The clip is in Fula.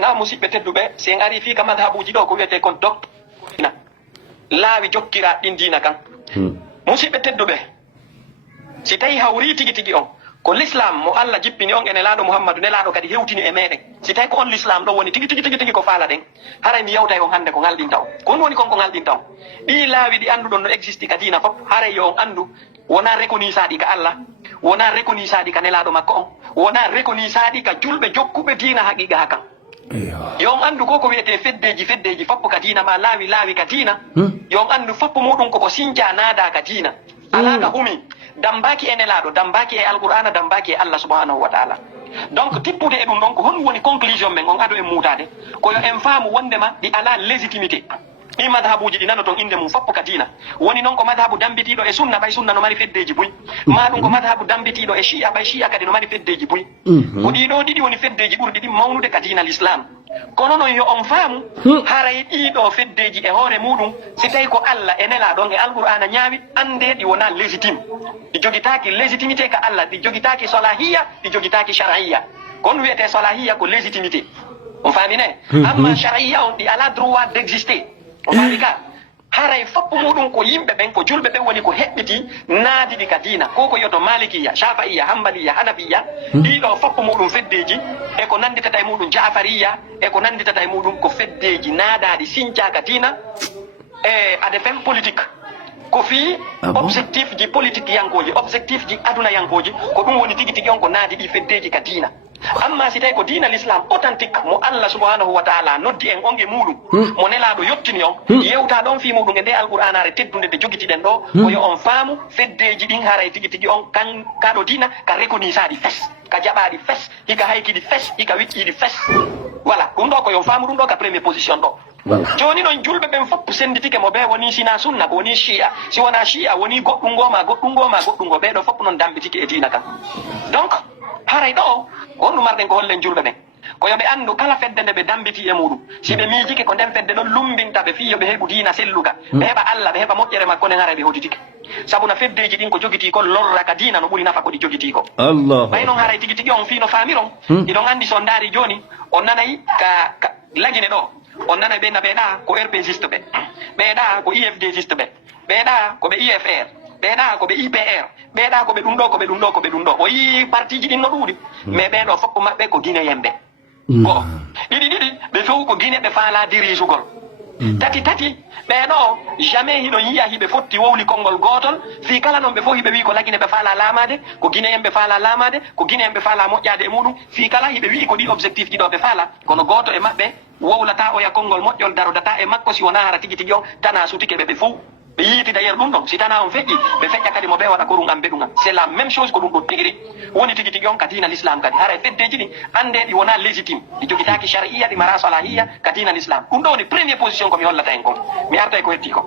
na musidɓe tedduɓe si en ari fika madhabuji ɗo ko wiyete kon doctrina laawi jokkira ɗin dina kan musidɓe tedduɓe si tawi hawri tigi tigi on ko l'islam mo Allah jippini on ene laaɗo Muhammadu nelaaɗo kadi hewtini e meɗen si tawi ko on l'islam ɗo woni tigi tigi tigi tigi ko faala ɗen haray mi yewtay on hannde ko ngalɗinta on ko ɗum woni kon ko ngalɗinta on ɗi laawi ɗi annduɗon no existe ka dina fof haray yo on anndu wona reconnaisaɗi ka Allah wona reconnaisaɗi ka nelaaɗo makko on wona reconnaisaɗi ka julɓe jokkuɓe dina haqiqa hakan yo on anndu ko wiyete feddeji foppo ka dina ma laawi ka dina yo on anndu foppo muɗum koko sinja naada ka dina ala ka humi dambaki e nelaaɗo dambaki e alqur'ana dambaki e Allah subhanahu wa taala donc tippude e ɗum ɗon ko honɗum woni conclusion men on ado e muutade koyo en faamu wondema ɗi ala légitimité ɗi madhabuji ɗi nano toon inde mum foppo ka dina woni noon ko madhabu dambitiɗo e sunna ɓay sunna no mari feddeji buy ma ɗum ko madhabu dambitiɗo e chia ɓay chia kadi no mari feddeji buy ko ɗiɗo ɗiɗi woni feddeji ɓurɗi ɗi mawnude ka dina l'islam kono noon yo on faamu haray ɗiɗo feddeji e hoore muɗum si tawi ko Allah e nelaɗon e alqur'ana ñaawi ande ɗi wona légitime ɗi jogitaki légitimité ka Allah ɗi jogitaki salahiya ɗi jogitaki shar'iyya kon wiyete salahiya ko légitimité on faami ne amma shar'iyya on ɗi ala droit d'exister on faami ka haray foppo muɗum ko yimɓe ɓen ko julɓe ɓen woni ko heɓɓiti naadiɗi ka dina ko ko yoto malikiya shafaiya hambaliya hanafiya ɗiɗo foppo muɗum feddeji e ko nanditata e muɗum jafariya e ko nanditata e muɗum ko feddeji naadaɗi sincaka dina e ade fen politique ko fi objectif ji politique yankoji objectif ji aduna yankoji ko ɗum woni tigi tigi on ko naadi ɗi feddeji ka dina amma si tawi ko dina l'islam authentique mo Allah subhanahu wa taala noddi en on e muɗum mo nelaɗo yettini on yewta ɗon fi muɗum e nde alqur'anare teddude nde jogitiɗen ɗo koyo on faamu feddeji ɗin haray tigi tigi on kan kaɗo dina ka reconnaisaɗi fes ka jaɓaɗi fes hika haykiɗi fes hika wicciɗi fes voilà ɗum ɗo koyo faamu ɗum ɗo ka premier position ɗo joni noon julɓe ɓen fof senditike mo ɓe woni sina sunna ko woni chia si wona chia woni goɗɗum ngo ɓeɗo fof noon dambitike e dina kan donc haray ɗo ko honɗum marɗen ko hollen julɓe ɓen ko yoɓe anndu kala fedde nde ɓe dambiti e muɗum si ɓe miijike ko nden fedde ɗon lumbinta ɓe fi yoɓe heɓu dina selluga ɓe heɓa Allah ɓe heɓa moƴƴere makko nden haray ɓe hoditike sabu no feddeji ɗin ko jogiti ko lorra ka dina no ɓuri nafa ko ɗi jogiti ko ɓay noon haray tigi tigi on fi no faamiron iɗon anndi so ndaari joni on nanayi ka lagine ɗo on nana ɓe na ɓeeɗa ko RPGiste ɓe ɓeeɗa ko IFDgiste ɓe ɓeeɗa ko ɓe IFR ɓeeɗa ko ɓe IPR ɓeeɗa ko ɓe ɗum ɗo ko ɓe ɗum ɗo ko ɓe ɗum ɗo o yii partiji ɗin no ɗuuɗi mais ɓeeɗo foppo maɓɓe ko guinéen ɓe ko ɗiɗi ɓe few ko guiné ɓe faala dirisugol tati ɓeeɗo jamais hiɗo yiya hiɓe fotti wowli konngol gotol fi kala noon ɓe fof hiɓe wi ko lagine ɓe faala laamade ko guinéen ɓe faala laamade ko guinéen ɓe faala moƴƴade e muɗum fi kala hiɓe wi ko ɗi objectif ɗiɗo ɓe faala kono goto e maɓɓe wowlata oya konngol moƴƴol darodata e makko si wona hara tigi tigi on tana sutike ɓe fof ɓe yiiti d'ailleurs ɗum ɗon si tana on feƴƴi ɓe feƴƴa kadi mo ɓe waɗa ko ɗum am ɓeɗum am c'est la même chose ko ɗum ɗo tigiri woni tigi tigi on ka dina l'islam kadi haray feddeji ɗi ande ɗi wona légitime ɗi jogitaki shar'iyya ɗi mara salahiya ka dina l'islam ɗum ɗo woni premier position komi hollata en kon mi arta e ko hetti ko